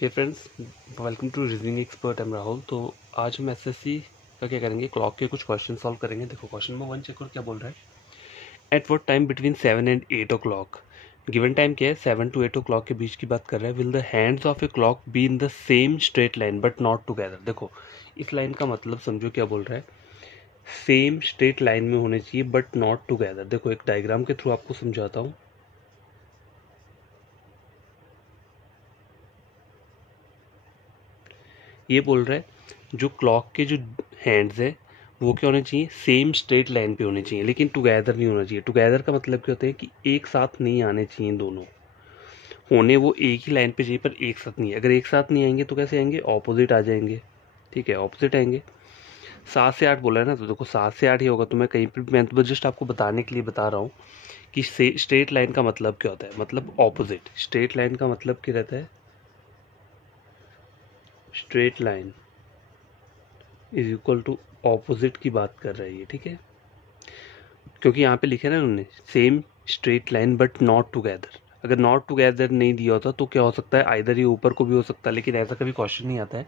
Hey friends, welcome to reasoning expert. Am Rahul. तो आज हम एसएससी का क्या करेंगे, क्लॉक के कुछ क्वेश्चन सॉल्व करेंगे। देखो क्वेश्चन नंबर 1 चेक करो क्या बोल रहा है। At what time between 7 and 8 o'clock, given time क्या है 7 to 8 ओ क्लॉक के बीच की बात कर रहा है। Will the hands of a clock be in the same straight line but not together. देखो इस लाइन का मतलब समझो क्या बोल रहा है, सेम स्ट्रेट लाइन में होने चाहिए बट नॉट टुगेदर। देखो एक डायग्राम के थ्रू आपको समझाता हूँ। ये बोल रहा है जो क्लॉक के जो हैंड्स है वो क्या होने चाहिए, सेम स्ट्रेट लाइन पे होने चाहिए, लेकिन टुगेदर नहीं होना चाहिए। टुगेदर का मतलब क्या होता है कि एक साथ नहीं आने चाहिए, दोनों होने वो एक ही लाइन पे चाहिए पर एक साथ नहीं। अगर एक साथ नहीं आएंगे तो कैसे आएंगे, ऑपोजिट आ जाएंगे। ठीक है, ऑपोजिट आएंगे। 7 से 8 बोला है ना, तो देखो 7 से 8 ही होगा। तो मैं कहीं पर मैं तो जस्ट आपको बताने के लिए बता रहा हूँ कि स्ट्रेट लाइन का मतलब क्या होता है, मतलब ऑपोजिट। स्ट्रेट लाइन का मतलब क्या रहता है, straight line is equal to opposite की बात कर रहा है ये। ठीक है, क्योंकि यहाँ पे लिखे ना उन्होंने same straight line but not together. अगर नॉट टुगेदर नहीं दिया होता तो क्या हो सकता है, आइदर ये ऊपर को भी हो सकता है, लेकिन ऐसा कभी क्वेश्चन नहीं आता है।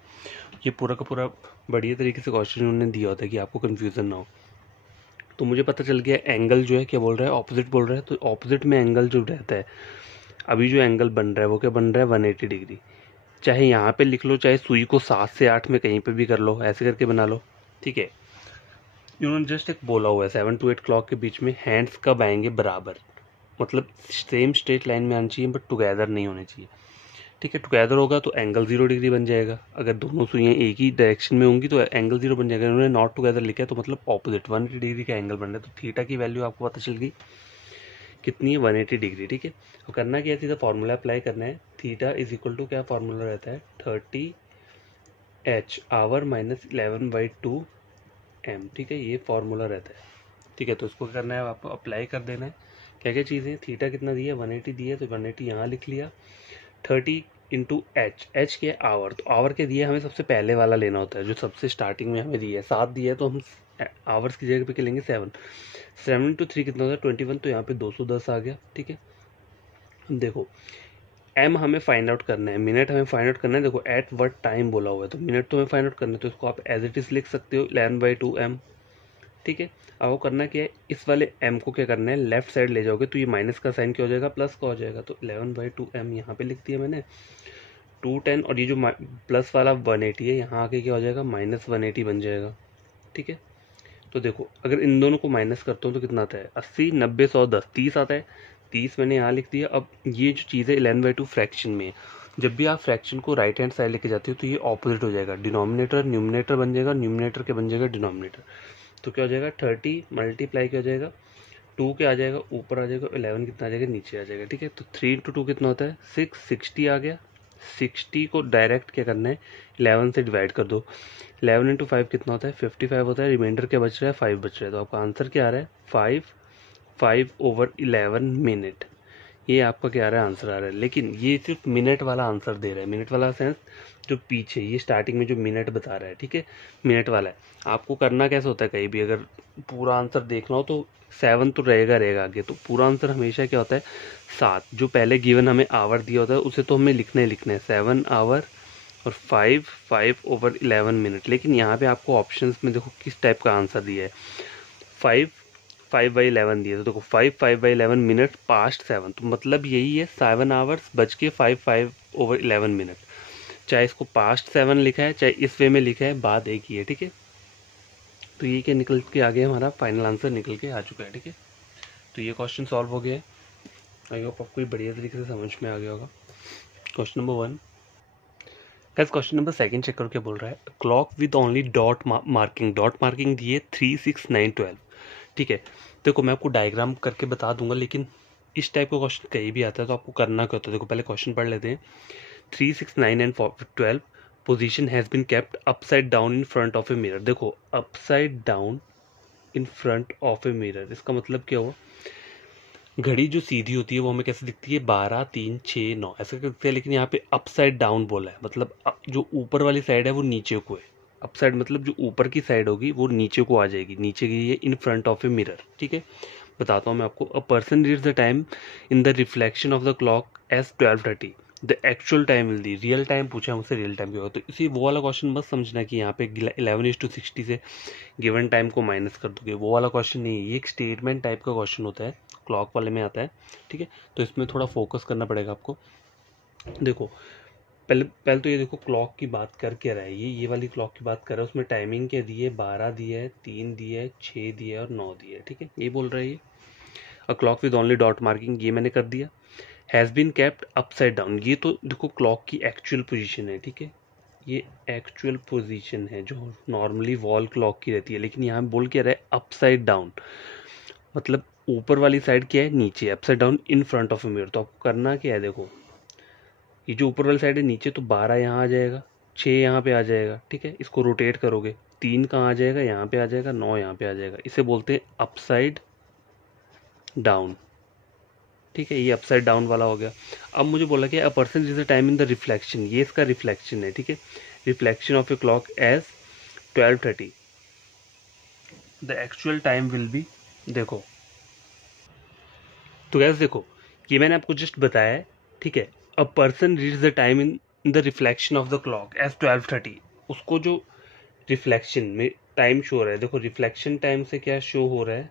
ये पूरा का पूरा बढ़िया तरीके से क्वेश्चन उन्होंने दिया होता है कि आपको कन्फ्यूजन ना हो। तो मुझे पता चल गया एंगल जो है क्या बोल रहा है, ऑपोजिट बोल रहा है। तो ऑपोजिट में एंगल जो रहता है, अभी जो एंगल बन रहा है वो क्या बन रहा है, 180 डिग्री। चाहे यहाँ पे लिख लो, चाहे सुई को 7 से 8 में कहीं पे भी कर लो, ऐसे करके बना लो। ठीक है, इन्होंने जस्ट एक बोला हुआ है 7 to 8 क्लॉक के बीच में हैंड्स कब आएंगे बराबर, मतलब सेम स्ट्रेट लाइन में आनी चाहिए बट टुगेदर नहीं होने चाहिए। ठीक है, टुगेदर होगा तो एंगल 0 डिग्री बन जाएगा। अगर दोनों सुइयाँ एक ही डायरेक्शन में होंगी तो एंगल 0 बन जाएगा। इन्होंने नॉट टुगेदर लिखा है तो मतलब ऑपोजिट 180 डिग्री का एंगल बन रहा है। तो थीटा की वैल्यू आपको पता चल गई कितनी है, 180 डिग्री। ठीक है, तो करना क्या है, सीधा फॉर्मूला अप्लाई करना है। थीटा इज इक्वल टू क्या फॉर्मूला रहता है, 30 आवर माइनस 11/2 एम। ठीक है, ये फॉर्मूला रहता है। ठीक है, तो इसको करना है आपको अप्लाई कर देना है। क्या क्या चीज़ें, थीटा कितना दिया है, 180 दिया है तो 180 यहाँ लिख लिया। 30 इंटू एच के आवर, तो आवर के दिए हमें सबसे पहले वाला लेना होता है जो सबसे स्टार्टिंग में हमें दिया है। 7 दिया है तो हम आवर्स की जगह पे क्या लेंगे, 7। 7 इंटू 3 कितना होता है, 21। तो यहाँ पे 210 आ गया। ठीक है, देखो एम हमें फाइंड आउट करना है, मिनट हमें फाइंड आउट करना है। देखो एट व्हाट टाइम बोला हुआ है तो मिनट तो हमें फाइंड आउट करना है, तो इसको आप एज इट इज लिख सकते हो 11/2 एम। ठीक है, अब वो करना क्या है, इस वाले m को क्या करना है, लेफ्ट साइड ले जाओगे तो ये माइनस का साइन क्या हो जाएगा, प्लस का हो जाएगा। तो 11/2 m यहाँ पे लिख दिया मैंने 210, और ये जो प्लस वाला 180 है यहाँ आके क्या हो जाएगा, -180 बन जाएगा। ठीक है, तो देखो अगर इन दोनों को माइनस करता हूँ तो कितना आता है, 80 90 100 10 30 आता है। 30 मैंने यहाँ लिख दिया। अब ये जो चीज़ है 11/2 फ्रैक्शन में है। जब भी आप फ्रैक्शन को राइट हैंड साइड लेके जाते हो तो ये ऑपोजिट हो जाएगा, डिनोमिनेटर न्यूमिनेटर बन जाएगा, न्यूमिनेटर के बन जाएगा डिनोमिनेटर। तो क्या हो जाएगा, 30 मल्टीप्लाई क्या हो जाएगा, 2 क्या आ जाएगा, ऊपर आ जाएगा, 11 कितना आ जाएगा, नीचे आ जाएगा। ठीक है, तो 3 इंटू 2 कितना होता है, 6, 60 आ गया। 60 को डायरेक्ट क्या करना है, 11 से डिवाइड कर दो। 11 इंटू 5 कितना होता है, 55 होता है। रिमाइंडर क्या बच रहा है, 5 बच रहा है। तो आपका आंसर क्या आ रहा है, 5/11 मिनट। ये आपका क्या आ रहा है, आंसर आ रहा है। लेकिन ये सिर्फ मिनट वाला आंसर दे रहा है, मिनट वाला सेंस जो पीछे ये स्टार्टिंग में जो मिनट बता रहा है। ठीक है, मिनट वाला है। आपको करना कैसे होता है, कहीं भी अगर पूरा आंसर देखना हो तो 7 तो रहेगा रहेगा आगे, तो पूरा आंसर हमेशा क्या होता है 7। जो पहले गिवन हमें आवर दिया होता है उसे तो हमें लिखना ही लिखना है, 7 आवर और 5/11 मिनट। लेकिन यहाँ पे आपको ऑप्शंस में देखो किस टाइप का आंसर दिया है, 5/11 दिया। तो देखो 5/11 मिनट पास्ट 7, तो मतलब यही है 7 आवर्स बज के 5/11 मिनट। चाहे इसको पास्ट 7 लिखा है चाहे इस वे में लिखा है, बात एक ही है। ठीक है, तो ये क्या निकल के आ गया, हमारा फाइनल आंसर निकल के आ चुका है। ठीक है, तो ये क्वेश्चन सॉल्व हो गया है। आई होप आपको बढ़िया तरीके से समझ में आ गया होगा। Question number 1। Guys question number 2 check करके बोल रहा है, clock with only dot marking, dot marking दी है 3 6 9 12। ठीक है, देखो मैं आपको डायग्राम करके बता दूंगा, लेकिन इस टाइप का क्वेश्चन कहीं भी आता है तो आपको करना क्या होता है, देखो पहले क्वेश्चन पढ़ लेते हैं। 3 6 9 and 12 position has been kept upside down in front of a mirror. देखो upside down in front of a mirror, इसका मतलब क्या हुआ, घड़ी जो सीधी होती है वो हमें कैसे दिखती है, 12 3 6 9 ऐसे दिखते हैं। लेकिन यहाँ पे अपसाइड डाउन बोला है, मतलब जो ऊपर वाली साइड है वो नीचे को है। अपसाइड मतलब जो ऊपर की साइड होगी वो नीचे को आ जाएगी, नीचे की है इन फ्रंट ऑफ ए मिरर। ठीक है, बताता हूँ मैं आपको। A person reads the time in the reflection of the clock edge 12:30। The actual time will the, real time पूछा मुझसे, रियल टाइम क्या होगा। तो इसी वो वाला क्वेश्चन मत समझना कि यहाँ पे 11:60 से गिवन टाइम को माइनस कर दोगे, वो वाला क्वेश्चन नहीं है। ये एक स्टेटमेंट टाइप का क्वेश्चन होता है, क्लॉक वाले में आता है, ठीक है। तो इसमें थोड़ा फोकस करना पड़ेगा आपको। देखो पहले तो ये देखो क्लॉक की बात कर क्या रहा है, ये वाली क्लॉक की बात कर रहा है। उसमें टाइमिंग क्या दी है, 12 दी है, 3 दी है, 6 दी है और 9 दी है, ठीक है। ये बोल रहा है ये। A clock with only dot marking, ये मैंने कर दिया। Has been kept upside down, ये तो देखो क्लॉक की एक्चुअल पोजीशन है, ठीक है। ये एक्चुअल पोजीशन है जो नॉर्मली वॉल क्लॉक की रहती है, लेकिन यहाँ बोल क्या रहा है, अपसाइड डाउन, मतलब ऊपर वाली साइड क्या है, नीचे, upside down in front of a mirror. तो आपको करना क्या है, देखो ये जो ऊपर वाली साइड है नीचे, तो 12 यहाँ आ जाएगा, 6 यहाँ पे आ जाएगा, ठीक है। इसको रोटेट करोगे, 3 कहाँ आ जाएगा, यहाँ पे आ जाएगा, 9 यहाँ पे आ जाएगा। इसे बोलते हैं अपसाइड डाउन, ठीक है। ये अपसाइड डाउन वाला हो गया। अब मुझे बोला कि a person is the time in the reflection, ये इसका रिफ्लेक्शन है, ठीक है। Reflection of a clock edge 12:30, the actual time will be, देखो तो गैस देखो ये मैंने आपको जस्ट बताया है, ठीक है। A person reads the time in the reflection of the clock edge 12:30, उसको जो रिफ्लेक्शन में टाइम शो हो रहा है, देखो रिफ्लेक्शन टाइम से क्या शो हो रहा है,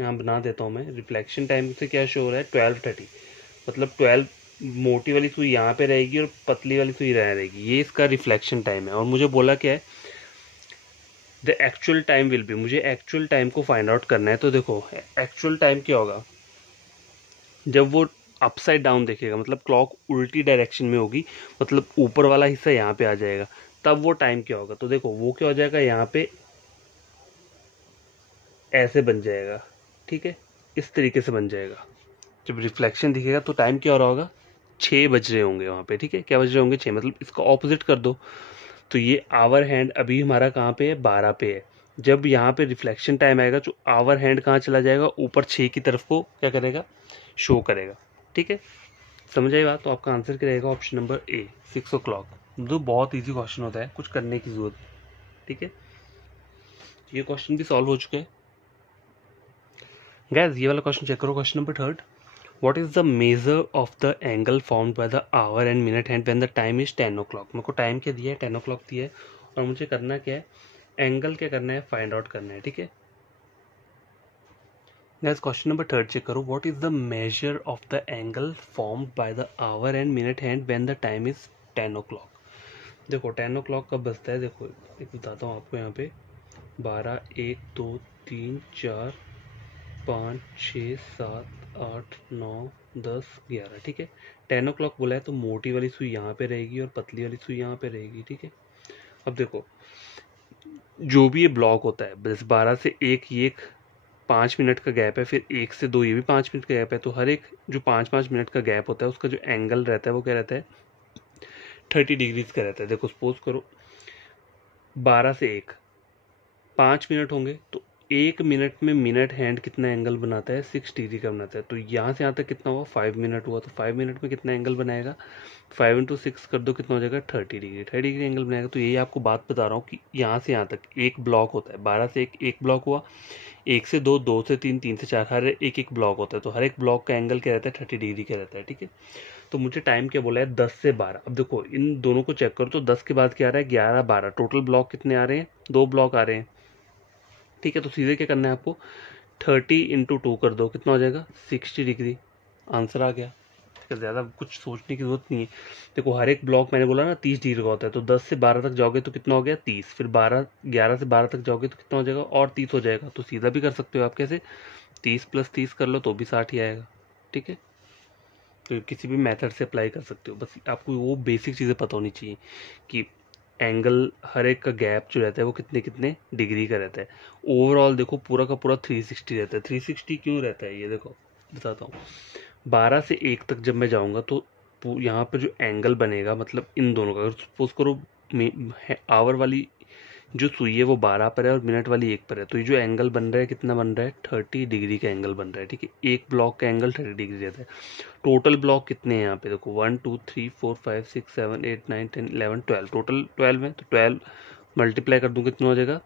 यहाँ बना देता हूँ मैं। रिफ्लेक्शन टाइम से क्या शो हो रहा है, 12:30, मतलब 12 मोटी वाली सुई यहाँ पे रहेगी और पतली वाली सुई यहाँ रहेगी, ये इसका रिफ्लेक्शन टाइम है। और मुझे बोला क्या है, the actual time will be, मुझे एक्चुअल टाइम को फाइंड आउट करना है। तो देखो एक्चुअल टाइम क्या होगा, जब वो अपसाइड डाउन देखेगा, मतलब क्लॉक उल्टी डायरेक्शन में होगी, मतलब ऊपर वाला हिस्सा यहाँ पे आ जाएगा, तब वो टाइम क्या होगा। तो देखो वो क्या हो जाएगा, यहाँ पे ऐसे बन जाएगा, ठीक है, इस तरीके से बन जाएगा। जब रिफ्लेक्शन दिखेगा तो टाइम क्या हो रहा होगा, 6 बज रहे होंगे वहाँ पे, ठीक है। क्या बज रहे होंगे, 6, मतलब इसका ऑपोजिट कर दो। तो ये आवर हैंड अभी हमारा कहाँ पे है, 12 पे है। जब यहाँ पे रिफ्लेक्शन टाइम आएगा तो आवर हैंड कहाँ चला जाएगा, ऊपर 6 की तरफ को क्या करेगा, शो करेगा, ठीक है। समझ आई बात। तो आपका आंसर क्या रहेगा, ऑप्शन नंबर ए, 6 o'clock। तो बहुत इजी क्वेश्चन होता है, कुछ करने की जरूरत, ठीक है। ये क्वेश्चन भी सॉल्व हो चुके हैं गैस। ये वाला क्वेश्चन चेक करो, question number 3। What is the measure of the angle formed by the hour and minute hand when the time is 10 o'clock? मेरे को टाइम क्या दिया है, 10 o'clock दिया है, और मुझे करना क्या है, एंगल क्या करना है, फाइंड आउट करना है, ठीक है। गैस क्वेश्चन नंबर 3 चेक करो, what is the measure of the angle formed by the our and minute hand when the time is 10 o'clock। देखो 10 o'clock कब बजता है, देखो एक बताता हूँ आपको, यहाँ पे 12, 1, 2, 3, 4, 5, 6, 7, 8, 9, 10, 11, ठीक है। 10 o'clock बोला है तो मोटी वाली सुई यहाँ पे रहेगी और पतली वाली सुई यहाँ पे रहेगी, ठीक है। अब देखो जो भी ये ब्लॉक होता है, बस 12 से 1, ये एक 5 मिनट का गैप है, फिर 1 से 2 ये भी 5 मिनट का गैप है। तो हर एक जो 5-5 मिनट का गैप होता है उसका जो एंगल रहता है वो क्या रहता है, 30 डिग्रीज का रहता है। देखो सपोज करो 12 से 1 5 मिनट होंगे, तो 1 मिनट में मिनट हैंड कितना एंगल बनाता है, 6 डिग्री का बनाता है। तो यहाँ से यहाँ तक कितना हुआ, 5 मिनट हुआ। तो 5 मिनट में कितना एंगल बनाएगा, 5 इंटू 6 कर दो, कितना हो जाएगा, 30 डिग्री, 30 डिग्री एंगल बनाएगा। तो यही आपको बात बता रहा हूँ कि यहाँ से यहाँ तक एक ब्लॉक होता है, 12 से 1 एक ब्लॉक हुआ, 1 से 2, 2 से 3, 3 से 4, हर एक एक ब्लॉक होता है। तो हर एक ब्लॉक का एंगल क्या रहता है, 30 डिग्री का रहता है, ठीक है। तो मुझे टाइम क्या बोला है, 10 से 12। अब देखो इन दोनों को चेक करो, तो 10 के बाद क्या आ रहा है, 11, 12, टोटल ब्लॉक कितने आ रहे हैं, 2 ब्लॉक आ रहे हैं, ठीक है। तो सीधे क्या करना है आपको, 30 इंटू 2 कर दो, कितना हो जाएगा, 60 डिग्री, आंसर आ गया। ठीक है, ज़्यादा कुछ सोचने की जरूरत नहीं है। देखो हर एक ब्लॉक मैंने बोला ना 30 डिग्री का होता है, तो 10 से 12 तक जाओगे तो कितना हो गया, 30, फिर 11 से 12 तक जाओगे तो कितना हो जाएगा, और 30 हो जाएगा। तो सीधा भी कर सकते हो आप, कैसे, 30 + 30 कर लो तो भी 60 ही आएगा, ठीक है। तो किसी भी मेथड से अप्लाई कर सकते हो, बस आपको वो बेसिक चीज़ें पता होनी चाहिए कि एंगल हर एक का गैप जो रहता है वो कितने कितने डिग्री का रहता है। ओवरऑल देखो पूरा का पूरा 360 रहता है। 360 क्यों रहता है, ये देखो बताता हूँ। 12 से 1 तक जब मैं जाऊँगा तो यहाँ पर जो एंगल बनेगा, मतलब इन दोनों का, अगर सपोज करो आवर वाली जो सुई है वो 12 पर है और मिनट वाली 1 पर है, तो ये जो एंगल बन रहा है कितना बन रहा है, 30 डिग्री का एंगल बन रहा है, ठीक है। एक ब्लॉक का एंगल 30 डिग्री रहता है। टोटल ब्लॉक कितने हैं यहाँ पे, देखो 1, 2, 3, 4, 5, 6, 7, 8, 9, 10, 11, 12, टोटल 12 है। तो 12 मल्टीप्लाई कर दूँ कितना हो जाएगा,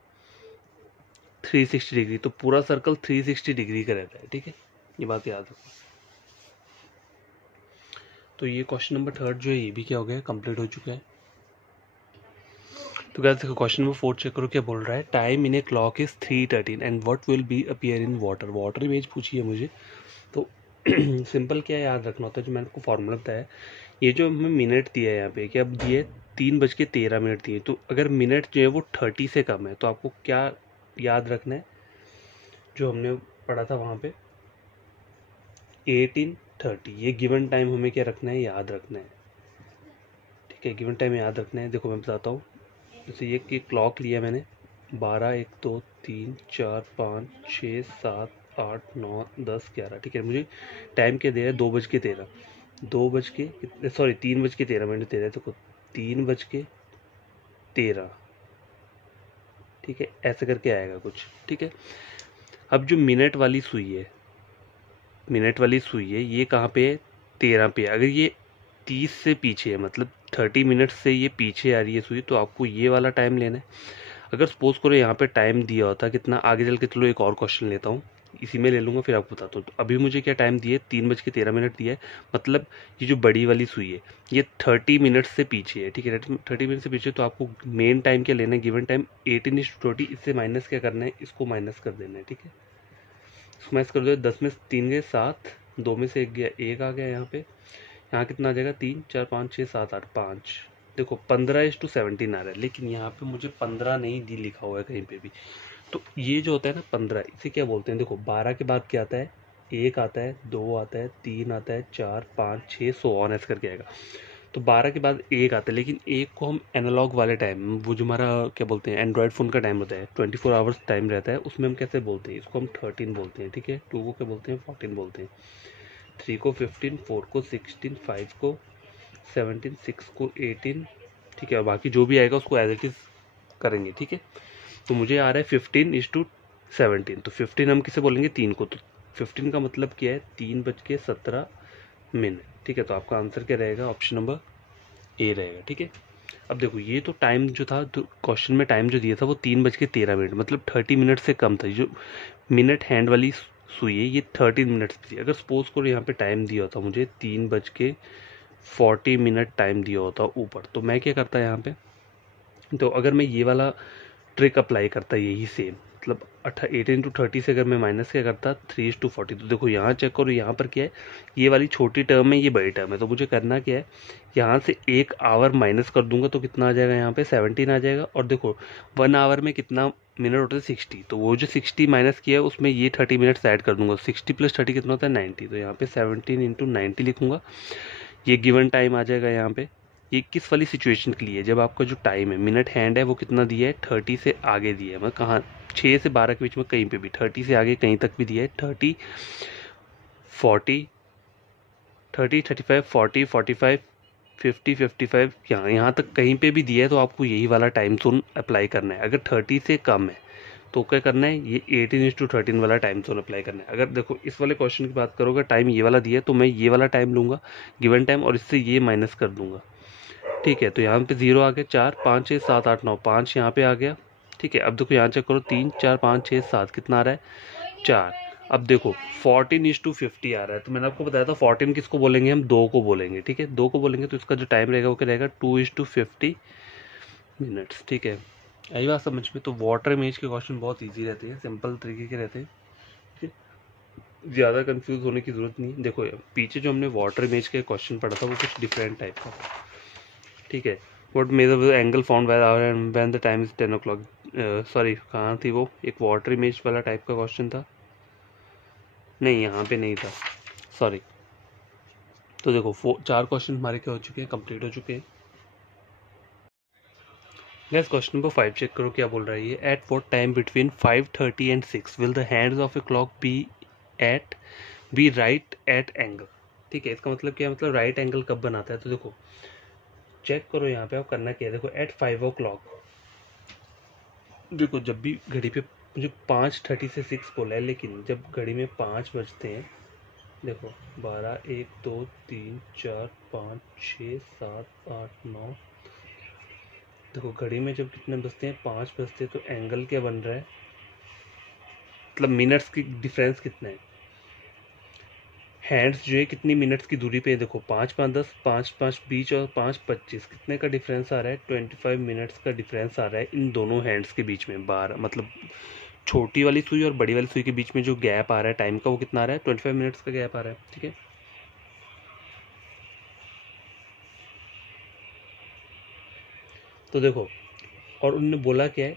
360 डिग्री। तो पूरा सर्कल 360 डिग्री का रहता है, ठीक है, ये बात याद रखो। तो ये क्वेश्चन नंबर 3 जो है ये भी क्या हो गया, कंप्लीट हो चुका है। तो गाइस देखो क्वेश्चन नंबर 4 चेक करो क्या बोल रहा है। Time in a clock is 3:13 and what will be appear in water. Water image पूछी है मुझे। तो सिंपल क्या याद रखना होता है, जो मैंने आपको फॉर्मूला बताया, ये जो हमें मिनट दिया है यहाँ पे, क्या अब दिए 3:13 दिए, तो अगर मिनट जो है वो 30 से कम है तो आपको क्या याद रखना है, जो हमने पढ़ा था वहाँ पे 18:30, ये गिवन टाइम हमें क्या रखना है, याद रखना है। ठीक है, गिवन टाइम याद रखना है। देखो मैं बताता हूँ, जैसे ये कि क्लॉक लिया मैंने 12, 1, 2, 3, 4, 5, 6, 7, 8, 9, 10, 11। ठीक है, मुझे टाइम क्या दे रहा है, 2:13, 3:13 दे रहा है। देखो 3:13, ठीक है, ऐसे करके आएगा कुछ। ठीक है, अब जो मिनट वाली सुई है ये कहाँ पे है, 13 पे है। अगर ये 30 से पीछे है, मतलब 30 मिनट से ये पीछे आ रही है सुई, तो आपको ये वाला टाइम लेना है। अगर सपोज करो यहाँ पे टाइम दिया होता कितना, आगे चल के चलो एक और क्वेश्चन लेता हूँ, इसी में ले लूँगा फिर आपको बताता हूँ। तो अभी मुझे क्या टाइम दिया है, 3:13 दिया है, मतलब ये जो बड़ी वाली सुई है ये 30 मिनट से पीछे है। ठीक है, 30 मिनट से पीछे, तो आपको मेन टाइम क्या लेना है, गिवन टाइम 18:20, इससे माइनस क्या करना है, इसको माइनस कर देना है। ठीक है, इसको माइनस कर दो, 10 में 3 गए 7, 2 में से 1 गया, 1 आ गया यहाँ पे। यहाँ कितना आ जाएगा, 3, 4, 5, 6, 7, 8, 5। देखो 15:17 आ रहा है, लेकिन यहाँ पे मुझे 15 नहीं दी लिखा हुआ है कहीं पे भी। तो ये जो होता है ना 15, इसे क्या बोलते हैं, देखो 12 के बाद क्या आता है, 1 आता है, 2 आता है, 3 आता है, 4, 5, 6, 100 ऑन ऐसे करके आएगा। तो 12 के बाद 1 आता है, लेकिन 1 को हम एनालॉग वाले टाइम, वो जो हमारा क्या बोलते हैं एंड्रॉयड फ़ोन का टाइम होता है, 24 आवर्स टाइम रहता है, उसमें हम कैसे बोलते हैं, इसको हम 13 बोलते हैं। ठीक है, 2 को क्या बोलते हैं, 14 बोलते हैं, 3 को 15, 4 को 16, 5 को 17, 6 को 18। ठीक है, और बाकी जो भी आएगा उसको एज इट इज़ करेंगे। ठीक है, तो मुझे आ रहा है 15:17, तो 15 हम किसे बोलेंगे, 3 को। तो 15 का मतलब क्या है, 3:17। ठीक है, तो आपका आंसर क्या रहेगा, ऑप्शन नंबर ए रहेगा। ठीक है, अब देखो ये तो टाइम जो था, तो क्वेश्चन में टाइम जो दिया था वो 3:13, मतलब 30 मिनट से कम था। जो मिनट हैंड वाली सुई है ये 13 मिनट्स थी। अगर सपोज करो यहाँ पे टाइम दिया होता मुझे 3:40 टाइम दिया होता ऊपर, तो मैं क्या करता यहाँ पे, तो अगर मैं ये वाला ट्रिक अप्लाई करता यही सेम, मतलब 18:30 से अगर मैं माइनस क्या करता 3:40, तो देखो यहाँ चेक करो, यहाँ पर क्या है, ये वाली छोटी टर्म है, ये बड़ी टर्म है, तो मुझे करना क्या है, यहाँ से 1 आवर माइनस कर दूंगा तो कितना आ जाएगा, यहाँ पे 17 आ जाएगा। और देखो 1 आवर में कितना मिनट होता है, 60, तो वो जो 60 माइनस किया है उसमें ये 30 मिनट्स ऐड कर दूंगा, 60 + 30 कितना होता है, 90। तो यहाँ पे 17 × 90 लिखूंगा, ये गिवन टाइम आ जाएगा यहाँ पे। ये किस वाली सिचुएशन के लिए, जब आपका जो टाइम है मिनट हैंड है वो कितना दिया है, 30 से आगे दिया है, मतलब कहाँ 6 से 12 के बीच में कहीं पे भी, 30 से आगे कहीं तक भी दिया है, 30, 40, 30, 35, 40, 45, 50, 55, यहाँ तक कहीं पे भी दिया है, तो आपको यही वाला टाइम जोन अप्लाई करना है। अगर 30 से कम है तो क्या करना है, ये 18:13 वाला टाइम जोन अप्लाई करना है। अगर देखो इस वाले क्वेश्चन की बात करोगे, टाइम ये वाला दिया है तो मैं ये वाला टाइम लूँगा गिवन टाइम, और इससे ये माइनस कर दूंगा। ठीक है, तो यहाँ पे 0 आ गया, 4, 5, 6, 7, 8, 9, 5 यहाँ पे आ गया। ठीक है, अब देखो यहाँ चेक करो, 3, 4, 5, 6, 7 कितना आ रहा है, 4। अब देखो 14:50 आ रहा है, तो मैंने आपको बताया था 14 किसको बोलेंगे, हम 2 को बोलेंगे। ठीक है, 2 को बोलेंगे तो इसका जो टाइम रहेगा वो क्या रहेगा, 2:50 मिनट्स। ठीक है, यही बात समझ में। तो वाटर इमेज के क्वेश्चन बहुत ईजी रहते हैं, सिंपल तरीके के रहते हैं। ठीक है, ज़्यादा कंफ्यूज होने की ज़रूरत नहीं है। देखो पीछे जो हमने वाटर इमेज के क्वेश्चन पढ़ा था वो कुछ डिफरेंट टाइप का। ठीक है, what measure the angle found by our and when the time is 10 o'clock। Sorry, कहाँ थी वो, एक वाटर इमेज वाला टाइप का क्वेश्चन था, नहीं यहाँ पे नहीं था, सॉरी। तो देखो 4 क्वेश्चन हमारे क्या हो चुके हैं, कंप्लीट हो चुके हैं। नेक्स्ट क्वेश्चन नंबर 5 चेक करो क्या बोल रहा है ये। At what time between 5:30 and 6 will the hands of a clock be right at angle. ठीक है, इसका मतलब क्या है, मतलब राइट एंगल कब बनाता है। तो देखो चेक करो यहाँ पे आप करना क्या है, देखो एट 5 o'clock, देखो जब भी घड़ी पे मुझे 5:30 से 6 बोला है, लेकिन जब घड़ी में 5 बजते हैं, देखो 12, 1, 2, 3, 4, 5, 6, 7, 8, 9, देखो घड़ी में जब कितने बजते हैं, 5 बजते हैं, तो एंगल क्या बन रहा है, मतलब मिनट्स की डिफरेंस कितना है, हैंड्स जो है कितनी मिनट्स की दूरी पे है, देखो 5 5 10, 5 5 20 और 5 25, कितने का डिफरेंस आ रहा है, 25 मिनट्स का डिफरेंस आ रहा है इन दोनों हैंड्स के बीच में। 12 मतलब छोटी वाली सुई और बड़ी वाली सुई के बीच में जो गैप आ रहा है टाइम का, वो कितना आ रहा है, 25 मिनट्स का गैप आ रहा है। ठीक है, तो देखो, और उन्होंने बोला क्या है,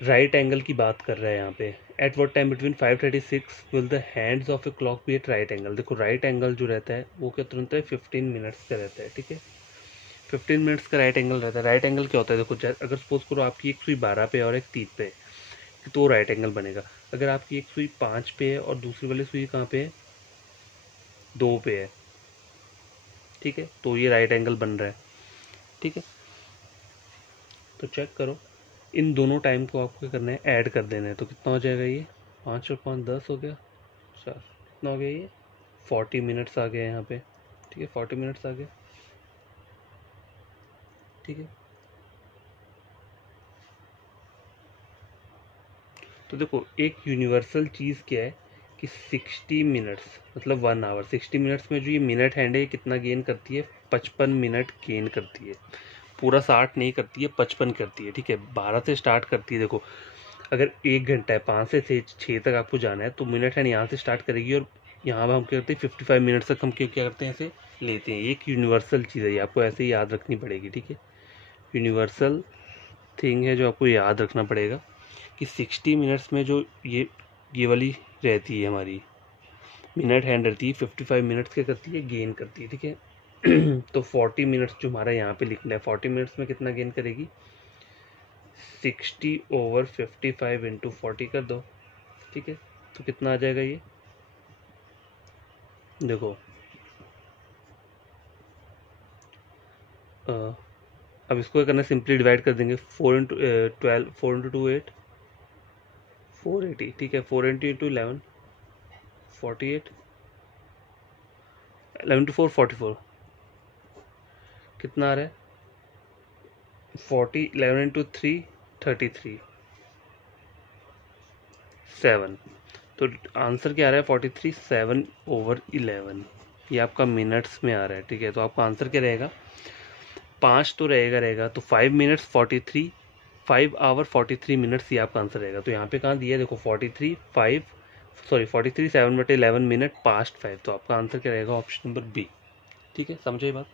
राइट एंगल की बात कर रहा है यहाँ पे। At what time between 5:36 will the hands of a clock be at right angle. देखो राइट एंगल जो रहता है वो क्या तुरंत है, 15 मिनट्स का रहता है। ठीक है, 15 मिनट्स का राइट एंगल रहता है। राइट एंगल क्या होता है, देखो अगर सपोज करो आपकी एक सुई 12 पे और एक 30 पे है तो राइट एंगल बनेगा। अगर आपकी एक सुई 5 पे है और दूसरी वाली सुई कहाँ पे है, 2 पे है, ठीक है, तो ये राइट एंगल बन रहा है। ठीक है, तो चेक करो, इन दोनों टाइम को आपको क्या करना है, ऐड कर देना है। तो कितना हो जाएगा ये, 5 और 5 10 हो गया, 4 कितना हो गया ये, 40 मिनट्स आ गए यहाँ पे। ठीक है, 40 मिनट्स आ गए। ठीक है, तो देखो एक यूनिवर्सल चीज़ क्या है कि 60 मिनट्स मतलब 1 आवर, 60 मिनट्स में जो ये मिनट हैंड है ये कितना गेन करती है, 55 मिनट गेन करती है। पूरा 60 नहीं करती है, 55 करती है। ठीक है, 12 से स्टार्ट करती है। देखो अगर 1 घंटा है, 5 से 6 तक आपको जाना है, तो मिनट हैंड यहाँ से स्टार्ट करेगी और यहाँ पर हम क्या करते हैं, 55 मिनट्स तक हम क्या करते हैं, ऐसे लेते हैं। एक यूनिवर्सल चीज़ है, ये आपको ऐसे ही याद रखनी पड़ेगी। ठीक है, यूनिवर्सल थिंग है जो आपको याद रखना पड़ेगा कि 60 मिनट्स में जो ये वाली रहती है हमारी मिनट हैंड रहती है, 55 मिनट्स क्या करती है, गेन करती है। ठीक है तो 40 मिनट्स जो हमारा यहाँ पे लिखना है, 40 मिनट्स में कितना गेन करेगी, 60/55 इंटू 40 कर दो। ठीक है, तो कितना आ जाएगा ये, देखो अब इसको करना, सिंपली डिवाइड कर देंगे। 4 इंटू 12, 4 इंटू 2 8, 480। ठीक है, 480 इंटू 11 48, 11 टू 4 44, कितना आ रहा है, 40, 11 इंटू 3 33, 7। तो आंसर क्या आ रहा है, 43 7/11। ये आपका मिनट्स में आ रहा है। ठीक है, तो आपका आंसर क्या रहेगा, 5 तो रहेगा तो 5 मिनट्स 43, 5 आवर 43 मिनट्स, ये आपका आंसर रहेगा। तो यहाँ पे कहाँ दिया है, देखो 43 7/11 मिनट पास्ट 5, तो आपका आंसर क्या रहेगा, ऑप्शन नंबर बी। ठीक है, समझे बात।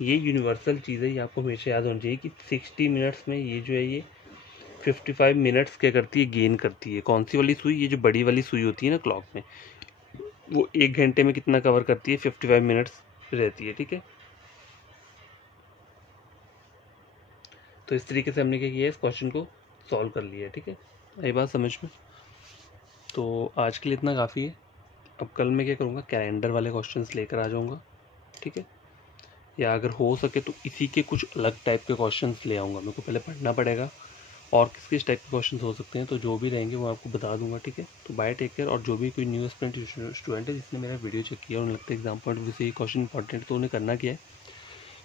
ये यूनिवर्सल चीज़ है, ये आपको हमेशा याद होनी चाहिए कि 60 मिनट्स में ये जो है ये 55 मिनट्स क्या करती है, गेन करती है। कौन सी वाली सुई, ये जो बड़ी वाली सुई होती है ना क्लॉक में, वो 1 घंटे में कितना कवर करती है, 55 मिनट्स रहती है। ठीक है, तो इस तरीके से हमने क्या किया है, इस क्वेश्चन को सॉल्व कर लिया है। ठीक है, आई बात समझ में। तो आज के लिए इतना काफ़ी है। अब कल मैं क्या करूँगा, कैलेंडर वाले क्वेश्चंस लेकर आ जाऊँगा। ठीक है, या अगर हो सके तो इसी के कुछ अलग टाइप के क्वेश्चंस ले आऊँगा। मेरे को पहले पढ़ना पड़ेगा और किस किस टाइप के क्वेश्चंस हो सकते हैं, तो जो भी रहेंगे वो आपको बता दूंगा। ठीक है, तो बाय, टेक केयर। और जो भी कोई न्यू स्टूडेंट है जिसने मेरा वीडियो चेक किया और उन्हें लगता है एग्जाम पॉइंट ऑफ व्यू से ये क्वेश्चन इंपॉर्टेंट है, तो उन्हें करना क्या है,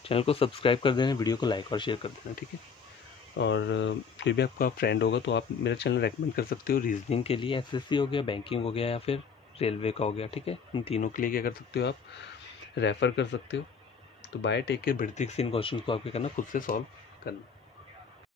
चैनल को सब्सक्राइब कर देना, वीडियो को लाइक और शेयर कर देना। ठीक है, और कोई भी आपका फ्रेंड होगा तो आप मेरा चैनल रेकमेंड कर सकते हो। रीजनिंग के लिए एसएससी हो गया, बैंकिंग हो गया, या फिर रेलवे का हो गया। ठीक है, इन तीनों के लिए क्या कर सकते हो, आप रेफ़र कर सकते हो। तो बाय, टेक केयर। बढ़ती इन क्वेश्चन को आपके करना, खुद से सॉल्व करना।